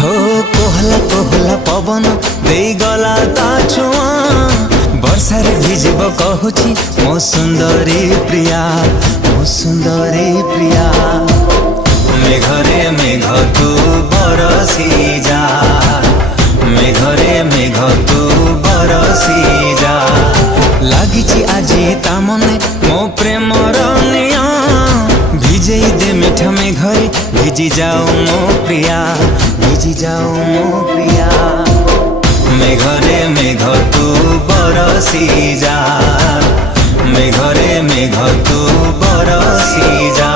हो कोहला कोहला पवन दे गला ता छुआ वर्षारे भिजिब कहूची मो सुंदरी प्रिया, मो सुंदरी प्रिया। मेघरे मेघ तू बरसी जा, मेघरे मेघ तू बरसी जा। लागिची आजी ता मने मो प्रेमर निया, भिजेई दे मीठा मेघरे भिजी जाओ मो प्रिया, भिजी जाओ मो प्रिया। मेघरे मेघ तू बरसी जा, मेघरे मेघ तू बरसी जा।